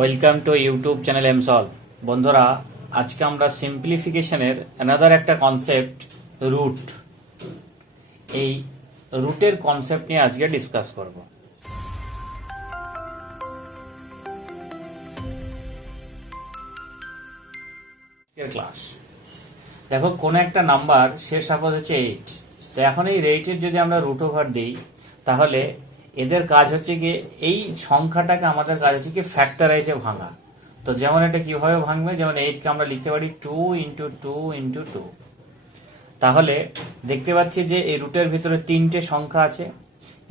Welcome to YouTube channel M solve বন্ধুরা, আজকে আমরা সিম্পলিফিকেশনের অ্যানাদার একটা কনসেপ্ট রুট এই রুটের কনসেপ্ট নিয়ে আজকে ডিসকাস করব। ক্লাস দেখো, কোন একটা নাম্বার সে সাপোজ হচ্ছে এইট তো এখন এই রেটের যদি আমরা রুট ওভার দিই, তাহলে এদের কাজ হচ্ছে কি এই সংখ্যাটাকে আমাদের কাজ হচ্ছে কি ফ্যাক্টরাইজে ভাঙা। তো যেমন এটা কীভাবে ভাঙবে, যেমন এইটকে আমরা লিখতে পারি two into two into two তাহলে দেখতে পাচ্ছি যে এই রুটের ভিতরে তিনটে সংখ্যা আছে।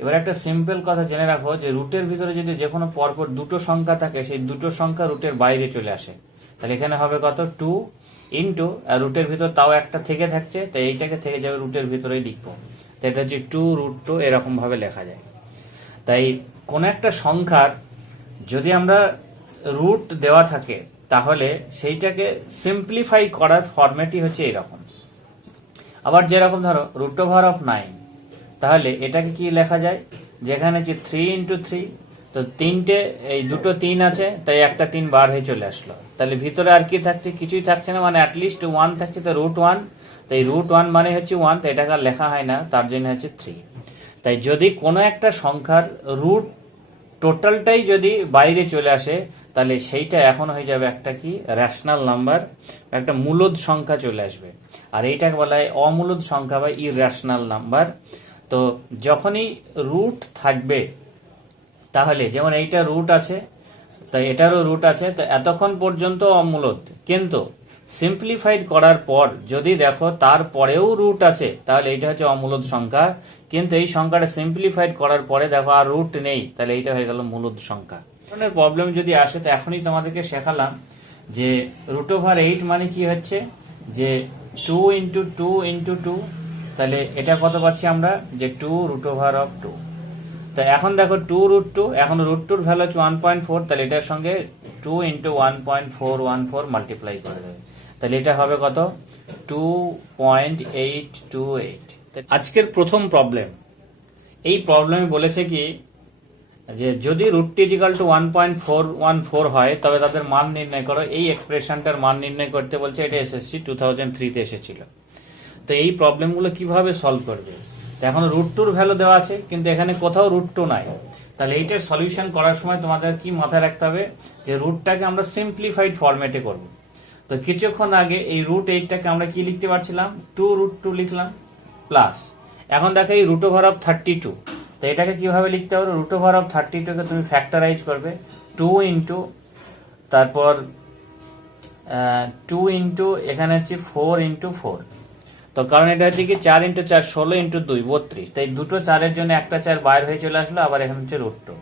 এবার একটা সিম্পল কথা জেনে রাখো যে রুটের ভিতরে যদি যে কোনো পরপর দুটো সংখ্যা থাকে, সেই দুটো সংখ্যা রুটের বাইরে চলে আসে। তাহলে এখানে হবে কত? টু ইন্টু আর রুটের ভিতর তাও একটা থেকে থাকছে, তাই এইটাকে থেকে যাবে রুটের ভিতরেই লিখব। তো এটা হচ্ছে টু রুট টু এরকম ভাবে লেখা যায়। তাই কোন একটা সংখ্যার যদি আমরা রুট দেওয়া থাকে, তাহলে সেইটাকে সিম্পলিফাই করার ফরম্যাটই হচ্ছে এরকম। আবার যেরকম ধরো রুট ওভার অফ নাইন তাহলে এটাকে কি লেখা যায়? যেখানে হচ্ছে থ্রি ইন্টু থ্রি তো তিনটে, এই দুটো তিন আছে, তাই একটা তিন বার হয়ে চলে আসলো। তাহলে ভিতরে আর কি থাকছে? কিছুই থাকছে না মানে অ্যাটলিস্ট ওয়ান থাকছে, তো রুট ওয়ান তাই রুট ওয়ান মানে হচ্ছে ওয়ান তো এটাকে লেখা হয় না, তার জন্য হচ্ছে থ্রি তাই যদি কোনো একটা সংখ্যার রুট টোটালটাই যদি বাইরে চলে আসে, তাহলে সেইটা এখন হয়ে যাবে একটা কি? র্যাশনাল নাম্বার একটা মূলদ সংখ্যা চলে আসবে। আর এইটাকে বলা হয় অমূলদ সংখ্যা বা ইরেশনাল নাম্বার তো যখনই রুট থাকবে, তাহলে যেমন এইটা রুট আছে তো এটারও রুট আছে, তো এতক্ষণ পর্যন্ত অমূলদ। কিন্তু সিম্পলিফাইড করার পর যদি দেখো তারপরেও রুট আছে, তাহলে এইটা হচ্ছে অমূলদ সংখ্যা। কিন্তু এই সংখ্যাটা সিম্পলিফাইড করার পরে দেখো আর রুট নেই, তাহলে এইটা হয়ে গেল মূলদ সংখ্যা ধরনের প্রবলেম যদি আসে, তো এখনই তোমাদেরকে শেখালাম যে রুট ওভার এইট মানে কি হচ্ছে? যে two into two into two তাহলে এটা কত পাচ্ছি আমরা? যে two root over of two তো এখন দেখো টু রুট টু এখন রুট টুর ভ্যালু হচ্ছে ওয়ান পয়েন্ট ফোর তাহলে এটার সঙ্গে two into one point four one four multiply করে দেবে। তাহলে এটা হবে কত? Two point eight two eight আজকের প্রথম প্রবলেম এই প্রবলেমে বলেছে কি, যে যদি root is equal two one point four one four হয়, তবে তাদের মান নির্ণয় করো। এই এক্সপ্রেশনটার মান নির্ণয় করতে বলছে এটা এসএসসি টু থাউজেন্ড থ্রিতে এসেছিল। তো এই প্রবলেমগুলো কীভাবে সলভ করবে? এখন রুট টুর ভ্যালু দেওয়া আছে, কিন্তু এখানে কোথাও রুট টু নাই। তাহলে এইটার সলিউশন করার সময় তোমাদের কি মাথায় রাখতে হবে? যে রুটটাকে আমরা সিম্পলিফাইড ফরম্যাটে করব। তো কিছুক্ষণ আগে এই রুট এইটটাকে আমরা কি লিখতে পারছিলাম? টু রুট টু লিখলাম প্লাস এখন দেখো এই root over of thirty two তো এটাকে কীভাবে লিখতে হবে? রুট ওভার অফ থার্টি টুকে তুমি ফ্যাক্টরাইজ করবে। টু ইন্টু তারপর টু ইন্টু এখানে হচ্ছে ফোর ইন্টু ফোর তো কারণ এটা হচ্ছে কি চার ইন্টু চার, ষোলো ইন্টু দুই, বত্রিশ। তাই দুটো চারের জন্য একটা চার বাইর হয়ে চলে আসলো, আবার এখানে হচ্ছে রুট টু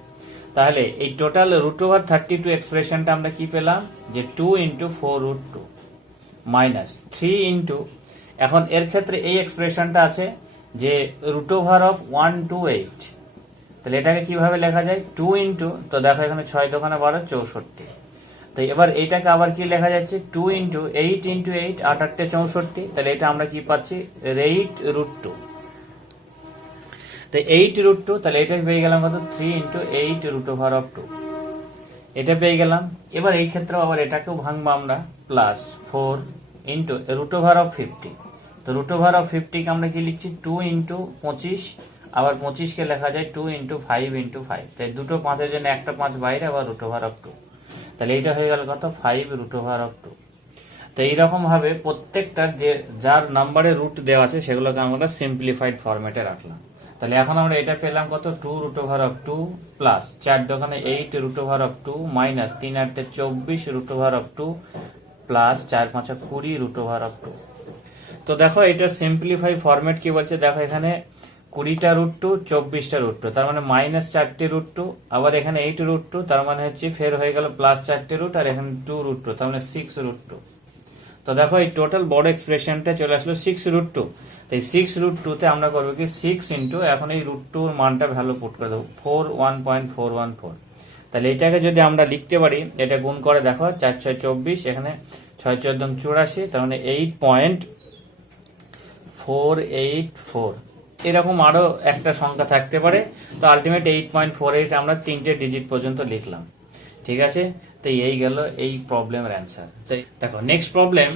তাহলে এই total root over thirty two এক্সপ্রেশনটা আমরা কি পেলাম? যে two into four root two minus three into এখন এর ক্ষেত্রে এই এক্সপ্রেশনটা আছে যে root over of one two eight তাহলে এটাকে কীভাবে লেখা যায়? টু ইন্টু তো দেখো এখানে ছয় দোকানে বারো, চৌষট্টি। তো এবার এইটাকে আবার কি লেখা যাচ্ছে? Two into eight into eight আট আটটে চৌষট্টি। তাহলে এটা আমরা কি পাচ্ছি? এইট রুট টু তো এইট রুট টু তাহলে এটা পেয়ে গেলাম কত? Three into eight root over of two এটা পেয়ে গেলাম। এবার এই ক্ষেত্রে আবার এটাকেও ভাঙবো আমরা। Plus four into root over of fifty তো রুট ওভার অফ ফিফটিকে আমরা কি লিখছি? টু ইন্টু পঁচিশ। আবার পঁচিশকে লেখা যায় two into five into five তাই দুটো পাঁচের জন্য একটা পাঁচ বাইরে, আবার রুট ওভার অফ টু তাহলে এইটা হয়ে গেল কত? Five root over of two তো এইরকম ভাবে প্রত্যেকটার যে, যার নাম্বারে রুট দেওয়া আছে, সেগুলোকে আমরা সিম্পলিফাইড ফরম্যাটে রাখলাম। তাহলে এখন আমরা এটা পেলাম কত? Two root over of two plus চার দোকানে eight root over of two minus তিন আটটে চব্বিশ root over of two plus চার পাঁচা কুড়ি রুট ওভার অফ টু তো দেখো, এটা সিম্পলিফাই ফরম্যাট কি বলছে? দেখো এখানে কুড়িটা রুট টু চব্বিশটা রুট টু তার মানে মাইনাস চারটে রুট টু আবার এখানে এইট রুট টু তার মানে হচ্ছে ফের হয়ে গেল প্লাস চারটে রুট আর এখানে টু রুট টু তার মানে সিক্স রুট টু তো দেখো এই টোটাল বড় এক্সপ্রেশনটা চলে আসলো সিক্স রুট টু তাই সিক্স রুট টুতে আমরা করব কি? সিক্স ইন্টু এখন এই রুট টুর মানটা ভ্যালু পুট করে দেবো four one point four one four তাহলে এটাকে যদি আমরা লিখতে পারি, এটা গুণ করে দেখো, চার ছয় চব্বিশ, এখানে ছয় চোদ্দ চুরাশি, তার মানে eight point four eight four এরকম আরও একটা সংখ্যা থাকতে পারে। তো ultimate eight point four eight আমরা তিনটে ডিজিট পর্যন্ত লিখলাম। ঠিক আছে? তো এই গেল এই প্রবলেমের অ্যান্সার দেখো নেক্সট প্রবলেম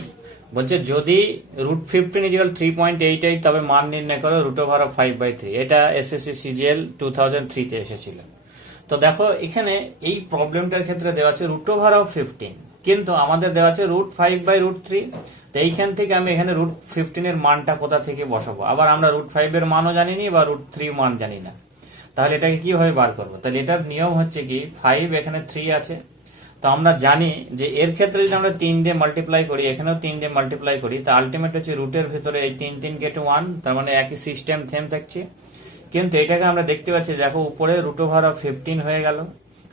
বলছে যদি root fifteen is equal three point eight eight তবে মান নির্ণয় করো root over of five by three এটা এসএসসি সিজিএল টু থাউজেন্ড থ্রিতে এসেছিল। তো দেখো এখানে এই প্রবলেমটার ক্ষেত্রে দেওয়া আছে রুট ওভার অফ ফিফটিন কিন্তু আমাদের দেওয়া আছে root five by root three তো এইখান থেকে আমি এখানে রুট ফিফটিনের মানটা কোথা থেকে বসাবো? আবার আমরা রুট ফাইভ এর মানও জানি নি বা রুট থ্রি মান জানি না। তাহলে এটাকে কীভাবে বার করব? তাহলে এটার নিয়ম হচ্ছে কি ফাইভ এখানে থ্রি আছে। তো আমরা জানি যে এর ক্ষেত্রে যদি আমরা তিন দিয়ে মাল্টিপ্লাই করি, এখানেও তিন দিয়ে মাল্টিপ্লাই করি, তা আলটিমেট হচ্ছে রুটের ভিতরে এই তিন তিন কেটে ওয়ান তার মানে একই সিস্টেম থেম থাকছে। কিন্তু এটাকে আমরা দেখতে পাচ্ছি, দেখো উপরে রুট ওভার অফ ফিফটিন হয়ে গেল,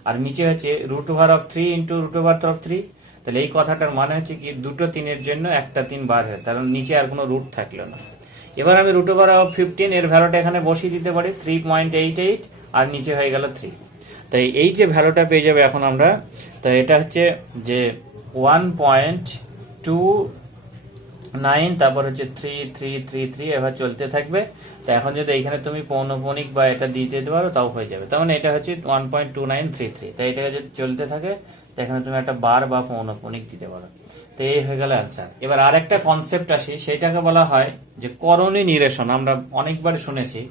আর নিচে হচ্ছে root over of three into root over of three তাহলে এই কথাটার মানে হচ্ছে কি, দুটো তিনের জন্য একটা তিন বার হয় কারণ নিচে আর কোনো রুট থাকল না। এবার আমি রুট ওভার অফ ফিফটিন এর ভ্যালুটা এখানে বসিয়ে দিতে পারি থ্রি পয়েন্ট এইট এইট আর নিচে হয়ে গেল থ্রি তাই এই যে ভ্যালুটা পেয়ে যাবে এখন আমরা, তো এটা হচ্ছে যে ওয়ান পয়েন্ট টু নাইন তারপর হচ্ছে থ্রি থ্রি থ্রি থ্রি এবার চলতে থাকবে। তো এখন যদি এখানে তুমি পৌনপণিক বা এটা দিয়ে দিতে পারো, তাও হয়ে যাবে। তার মানে এটা হচ্ছে one point two nine three three তাই এটা যদি চলতে থাকে, তো এখানে তুমি একটা বার বা পৌনপণিক দিতে পারো। তো এই হয়ে গেল অ্যান্সার এবার আরেকটা কনসেপ্ট আসি সেইটাকে বলা হয় যে করণী নিরেশন আমরা অনেকবার শুনেছি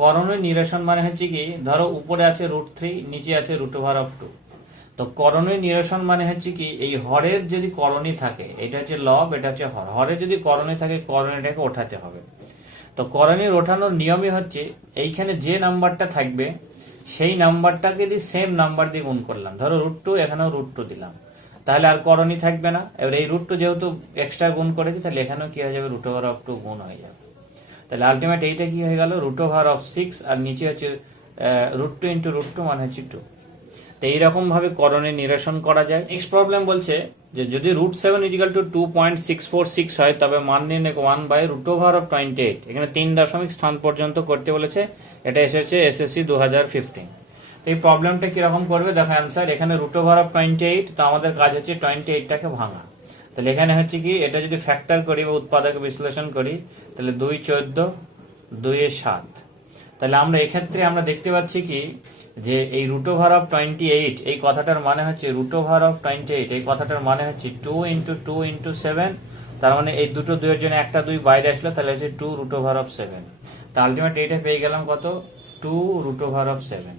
করণী নিরসন মানে হচ্ছে কি, ধরো উপরে আছে রুট থ্রি নিচে আছে রুট ওভার অফ টু তো করণীয় নিরসন মানে হচ্ছে কি, এই হরের যদি করণী থাকে, এটা হচ্ছে লব, এটা হচ্ছে হর। হরে যদি করণী থাকে, করণীটাকে ওঠাতে হবে। তো করণীর ওঠানোর নিয়মই হচ্ছে, এইখানে যে নাম্বারটা থাকবে, সেই নাম্বারটাকে যদি সেম নাম্বার দিয়ে গুণ করলাম। ধরো রুট টু এখানেও রুট টু দিলাম। তাহলে আর করণী থাকবে না। এবার এই রুট টু যেহেতু এক্সট্রা গুণ করেছি, তাহলে এখানেও কি হয়ে যাবে? রুট ওভার অফ টু গুণ হয়ে যাবে। তাহলে আলটিমেট এইটা কি হয়ে গেল? রুট ওভার অফ সিক্স আর নিচে হচ্ছে root two into root two মানে হচ্ছে টু তো এইরকম ভাবে করণে নিরসন করা যায়। নেক্সট প্রবলেম বলছে যে যদি root seven equal to two point six four six হয়, তবে মান নির্ণয় one by root over of twenty eight এখানে তিন দশমিক স্থান পর্যন্ত করতে বলেছে। এটা এসেছে এসএসসি দু হাজার ফিফটিন তো এই প্রবলেমটা কীরকম করবে? দেখো অ্যান্সার এখানে root over of twenty eight তো আমাদের কাজ হচ্ছে টোয়েন্টি এইটটাকে ভাঙা। তাহলে এখানে হচ্ছে কি, এটা যদি ফ্যাক্টর করি বা উৎপাদক বিশ্লেষণ করি, তাহলে দুই চোদ্দ দুই সাত। তাহলে আমরা এক্ষেত্রে আমরা দেখতে পাচ্ছি কি, যে এই root over of twenty eight এই কথাটার মানে হচ্ছে root over of twenty eight এই কথাটার মানে হচ্ছে two into two into seven তার মানে এই দুটো দুইয়ের জন্য একটা দুই বাইরে আসলো, তাহলে হচ্ছে two root over of seven তা আলটিমেট এইটা পেয়ে গেলাম কত? Two root over of seven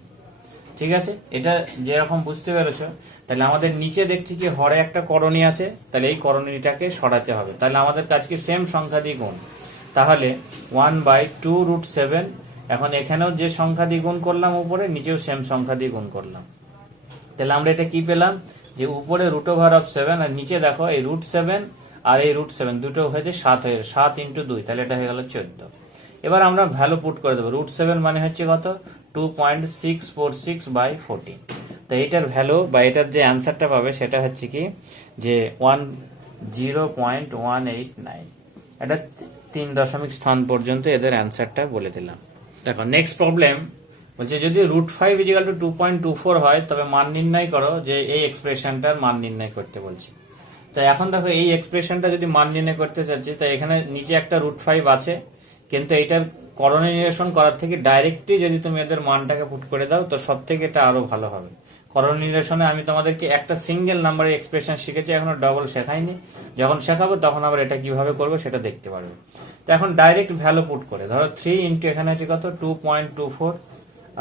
ঠিক আছে? এটা যেরকম বুঝতে পেরেছ, তাহলে আমাদের নিচে দেখছি কি হরে একটা করণী আছে, তাহলে এই করণীটাকে সরাতে হবে। তাহলে আমাদের কাজকে সেম সংখ্যা দিয়ে গুণ। তাহলে one by two root seven এখন এখানেও যে সংখ্যা দিয়ে গুণ করলাম উপরে, নিচেও সেম সংখ্যা দিয়ে গুণ করলাম। তাহলে আমরা এটা কি পেলাম? যে উপরে রুট ওভার অফ সেভেন আর নিচে দেখো এই রুট সেভেন আর এই রুট সেভেন দুটো হয়েছে সাত হয়ে সাত ইন্টু দুই, তাহলে এটা হয়ে গেল চোদ্দ। এবার আমরা ভ্যালু পুট করে দেবো। রুট সেভেন মানে হচ্ছে কত? Two point six four six by fourteen তো এটার ভ্যালু বা এটার যে অ্যান্সারটা পাবে সেটা হচ্ছে কি যে one zero point one eight nine এটা তিন দশমিক স্থান পর্যন্ত এদের অ্যান্সারটা বলে দিলাম। দেখো নেক্সট প্রবলেম বলছে, যদি root five equal to two point two four হয়, তবে মান নির্ণয় করো যে এই এক্সপ্রেশনটার মান নির্ণয় করতে বলছি। তো এখন দেখো, এই এক্সপ্রেশনটা যদি মান নির্ণয় করতে চাচ্ছি, তো এখানে নিচে একটা রুট ফাইভ আছে, কিন্তু এটার করণীয় করার থেকে ডাইরেক্টলি যদি তুমি এদের মানটাকে পুট করে দাও, তো সব থেকে এটা আরও ভালো হবে। করণীয় আমি তোমাদেরকে একটা সিঙ্গেল নাম্বারের এক্সপ্রেশন শিখেছি, এখনও ডবল শেখাইনি। যখন শেখাবো তখন আবার এটা কীভাবে করব সেটা দেখতে পারবে। তো এখন ডাইরেক্ট ভ্যালু পুট করে, ধরো থ্রি ইন্টু এখানে হচ্ছে কত? টু পয়েন্ট টু ফোর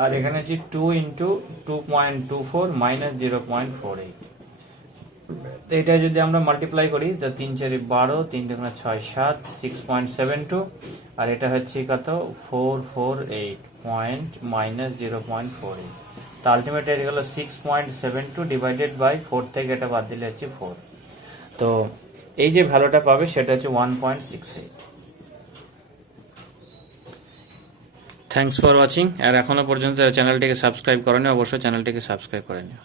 আর এখানে হচ্ছে two into two point two four minus zero point four eight তো এটা যদি আমরা মাল্টিপ্লাই করি, তো তিন চারি বারো, তিন দুগুণে ছয় সাত সিক্স পয়েন্ট সেভেন টু আর এটা হচ্ছে কত? Four four eight point minus zero point four eight তো আলটিমেট এটা গেলো six point seven two divided by four থেকে এটা বাদ দিলে হচ্ছে ফোর তো এই যে ভ্যালুটা পাবে সেটা হচ্ছে one point six eight thanks for watching আর এখনও পর্যন্ত চ্যানেলটিকে সাবস্ক্রাইব করেনি, অবশ্যই চ্যানেলটিকে সাবস্ক্রাইব করে নিও।